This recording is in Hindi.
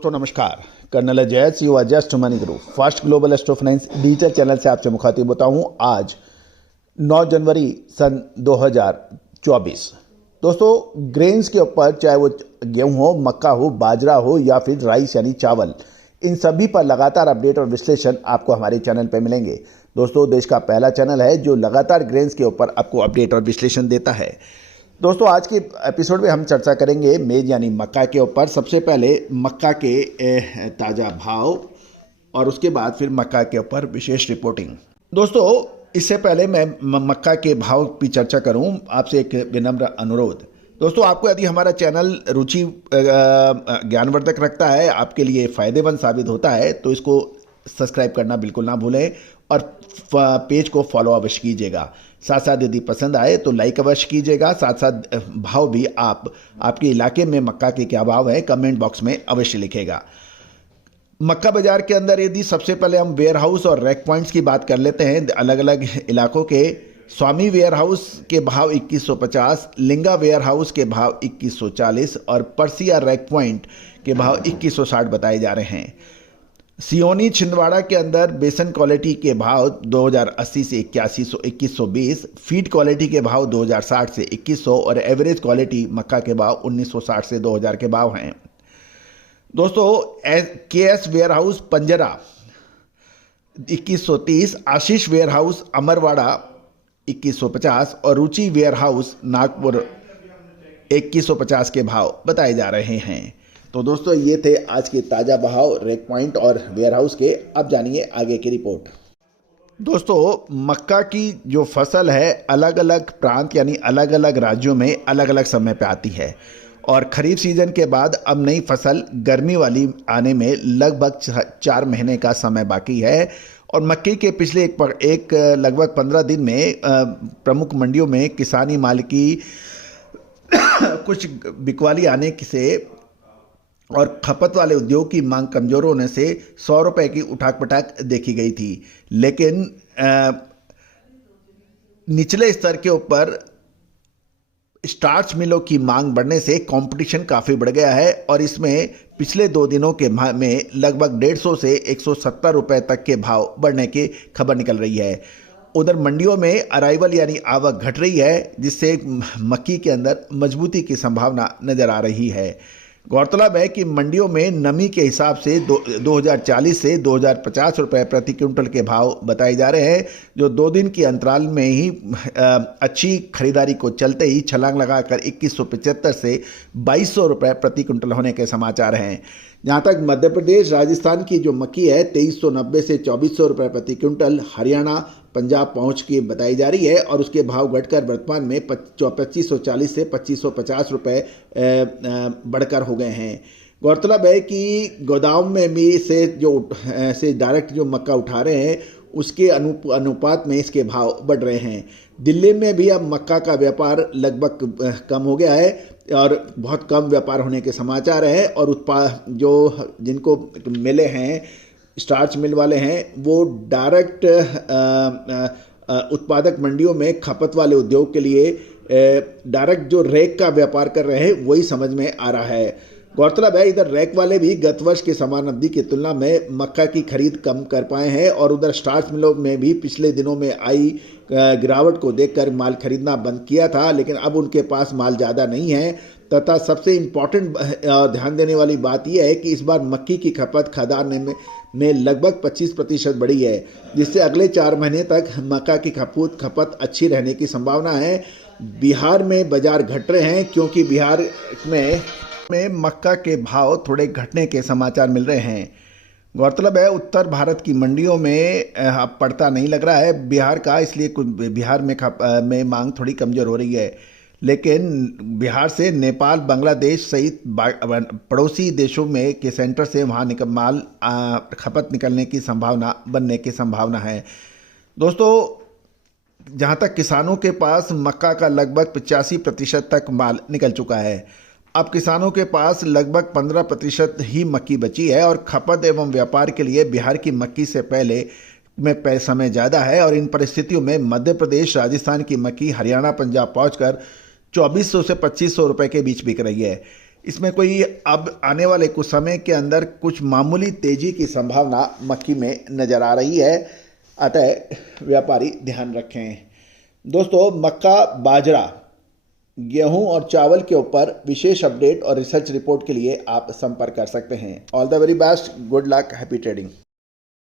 दोस्तों नमस्कार। Colonel Ajay you are just money guru first global astro finance digital channel से आपसे मुखातिब होता हूं। आज 9 जनवरी सन 2024। दोस्तों ग्रेन्स के ऊपर चाहे वो गेहूं हो, मक्का हो, बाजरा हो या फिर राइस यानी चावल, इन सभी पर लगातार अपडेट और विश्लेषण आपको हमारे चैनल पर मिलेंगे। दोस्तों देश का पहला चैनल है जो लगातार ग्रेन्स के ऊपर आपको अपडेट और विश्लेषण देता है। दोस्तों आज के एपिसोड में हम चर्चा करेंगे मेज यानी मक्का के ऊपर। सबसे पहले मक्का के ताज़ा भाव और उसके बाद फिर मक्का के ऊपर विशेष रिपोर्टिंग। दोस्तों इससे पहले मैं मक्का के भाव की चर्चा करूं, आपसे एक विनम्र अनुरोध। दोस्तों आपको यदि हमारा चैनल रुचि ज्ञानवर्धक रखता है, आपके लिए फ़ायदेमंद साबित होता है, तो इसको सब्सक्राइब करना बिल्कुल ना भूलें और पेज को फॉलो अवश्य कीजिएगा। साथ साथ यदि पसंद आए तो लाइक अवश्य कीजिएगा। साथ साथ भाव भी आपके इलाके में मक्का के क्या भाव है कमेंट बॉक्स में अवश्य लिखेगा। मक्का बाजार के अंदर यदि सबसे पहले हम वेयर हाउस और रैक पॉइंट्स की बात कर लेते हैं अलग अलग इलाकों के। स्वामी वेयर हाउस के भाव 2150, लिंगा वेयर हाउस के भाव 2140 और परसिया रैक पॉइंट के भाव 2160 बताए जा रहे हैं। सियोनी छिंदवाड़ा के अंदर बेसन क्वालिटी के भाव 2080 से 2120, फीड क्वालिटी के भाव 2060 से 2100 और एवरेज क्वालिटी मक्का के भाव 1960 से 2000 के भाव हैं। दोस्तों केएस वेयर हाउस पंजरा 2130, आशीष वेयर हाउस अमरवाड़ा 2150 और रुचि वेयर हाउस नागपुर 2150 के भाव बताए जा रहे हैं। तो दोस्तों ये थे आज के ताज़ा भाव रैक पॉइंट और वेयर हाउस के। अब जानिए आगे की रिपोर्ट। दोस्तों मक्का की जो फसल है अलग अलग प्रांत यानी अलग अलग राज्यों में अलग अलग समय पे आती है और खरीफ सीजन के बाद अब नई फसल गर्मी वाली आने में लगभग 4 महीने का समय बाकी है। और मक्के के पिछले एक लगभग 15 दिन में प्रमुख मंडियों में किसानी माल की कुछ बिकवाली आने से और खपत वाले उद्योग की मांग कमजोर होने से 100 रुपए की उठाक पटाक देखी गई थी। लेकिन निचले स्तर के ऊपर स्टार्च मिलों की मांग बढ़ने से कंपटीशन काफ़ी बढ़ गया है और इसमें पिछले 2 दिनों के में लगभग 150 से 170 रुपए तक के भाव बढ़ने की खबर निकल रही है। उधर मंडियों में अराइवल यानी आवक घट रही है जिससे मक्की के अंदर मजबूती की संभावना नजर आ रही है। गौरतलब है कि मंडियों में नमी के हिसाब से 2040 से 2050 रुपए प्रति क्विंटल के भाव बताए जा रहे हैं, जो 2 दिन की अंतराल में ही अच्छी खरीदारी को चलते ही छलांग लगाकर 2175 से 2200 रुपए प्रति क्विंटल होने के समाचार हैं। जहाँ तक मध्य प्रदेश राजस्थान की जो मक्की है 2390 से 2400 रुपए प्रति क्विंटल हरियाणा पंजाब पहुंच की बताई जा रही है और उसके भाव घटकर वर्तमान में 2540 से 2550 रुपए बढ़कर हो गए हैं। गौरतलब है कि गोदाम में भी से डायरेक्ट जो मक्का उठा रहे हैं उसके अनुपात में इसके भाव बढ़ रहे हैं। दिल्ली में भी अब मक्का का व्यापार लगभग कम हो गया है और बहुत कम व्यापार होने के समाचार हैं और जिनको मिले हैं स्टार्च मिल वाले हैं वो डायरेक्ट उत्पादक मंडियों में खपत वाले उद्योग के लिए डायरेक्ट जो रैक का व्यापार कर रहे हैं वही समझ में आ रहा है। गौरतलब है इधर रैक वाले भी गत वर्ष के समान अवधि की तुलना में मक्का की खरीद कम कर पाए हैं और उधर स्टार्च मिलों में भी पिछले दिनों में आई गिरावट को देखकर माल खरीदना बंद किया था, लेकिन अब उनके पास माल ज़्यादा नहीं है। तथा सबसे इम्पॉर्टेंट ध्यान देने वाली बात यह है कि इस बार मक्की की खपत खदान में लगभग 25% बढ़ी है, जिससे अगले 4 महीने तक मक्का की खपत अच्छी रहने की संभावना है। बिहार में बाजार घट रहे हैं क्योंकि बिहार में मक्का के भाव थोड़े घटने के समाचार मिल रहे हैं। गौरतलब है उत्तर भारत की मंडियों में अब पड़ता नहीं लग रहा है बिहार का, इसलिए बिहार में मांग थोड़ी कमज़ोर हो रही है। लेकिन बिहार से नेपाल बांग्लादेश सहित पड़ोसी देशों में के सेंटर से वहाँ माल खपत निकलने की बनने की संभावना है। दोस्तों जहाँ तक किसानों के पास मक्का का लगभग 85% तक माल निकल चुका है। अब किसानों के पास लगभग 15% ही मक्की बची है और खपत एवं व्यापार के लिए बिहार की मक्की से पहले में समय ज़्यादा है और इन परिस्थितियों में मध्य प्रदेश राजस्थान की मक्की हरियाणा पंजाब पहुंचकर 2400 से 2500 रुपए के बीच बिक रही है। इसमें कोई अब आने वाले कुछ समय के अंदर कुछ मामूली तेजी की संभावना मक्की में नज़र आ रही है, अतः व्यापारी ध्यान रखें। दोस्तों, मक्का, बाजरा, गेहूं और चावल के ऊपर विशेष अपडेट और रिसर्च रिपोर्ट के लिए आप संपर्क कर सकते हैं। All the very best, good luck, happy trading.